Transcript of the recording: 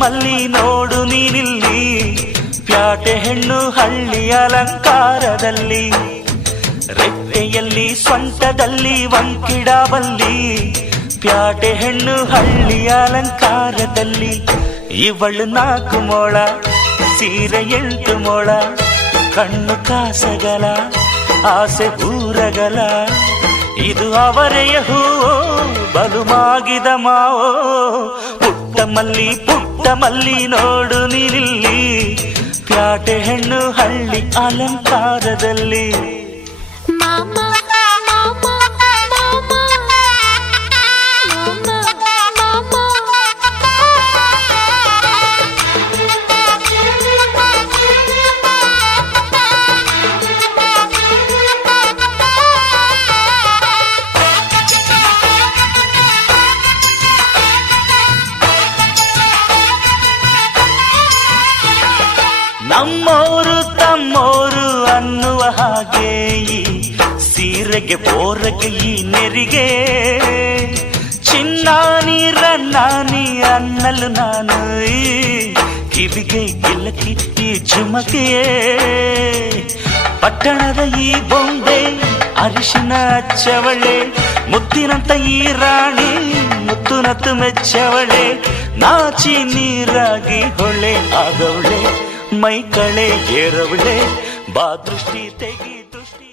ಮಲ್ಲಿ ನೋಡು ನೀನಿಲ್ಲಿ, ಪ್ಯಾಟೆ ಹೆಣ್ಣು ಹಳ್ಳಿ ಅಲಂಕಾರದಲ್ಲಿ, ರೆಟ್ಟೆಯಲ್ಲಿ ಸೊಂಟದಲ್ಲಿ ವಂಕಿಡಬಲ್ಲಿ, ಪ್ಯಾಟೆ ಹೆಣ್ಣು ಹಳ್ಳಿ ಅಲಂಕಾರದಲ್ಲಿ. ಇವಳು 4 ಮೊಳ ಸೀರೆ 8 ಮೊಳ, ಕಣ್ಣು ಕಾಸಗಲ ಆಸೆ ಊರಗಲ, ಇದು ಅವರೆಯ ಹೂವೋ ಬಲು ಮಾಗಿದ ಮಾವೋ. ಪುಟ್ಟ ಮಲ್ಲಿ ನೋಡು ನೀನಿಲ್ಲಿ, ಪ್ಯಾಟೆ ಹೆಣ್ಣು ಹಳ್ಳಿ ಅಲಂಕಾರದಲ್ಲಿ. ನಮ್ಮೋರು ತಮ್ಮೋರು ಅನ್ನುವ ಹಾಗೆ ಈ ಸೀರೆಗೆ ಬೋರಗೆ ಈ ನೆರಿಗೆ, ಚಿನ್ನಾನಿ ರನ್ನಾನಿ ಅನ್ನಲು ನಾನು ಈ ಕಿವಿಗೆ ಗಿಲಕಿ ಈ ಝುಮಕೆಯೇ. ಪಟ್ಟಣದ ಈ ಬೊಂಬೆ ಅರಿಶಿನ ಹಚ್ಚವಳೆ, ಮುತ್ತಿನಂತ ಈ ರಾಣಿ ಮುತ್ತುನತ್ತು ಮೆಚ್ಚವಳೆ, ನಾಚಿ ನೀರಾಗಿ ಹೊಳೆ ಆಗವಳೆ, ಮೈ ಕಳೆ ಏರವಳೆ, ಬಾ ದೃಷ್ಟಿ ತೆಗಿ ದೃಷ್ಟಿ.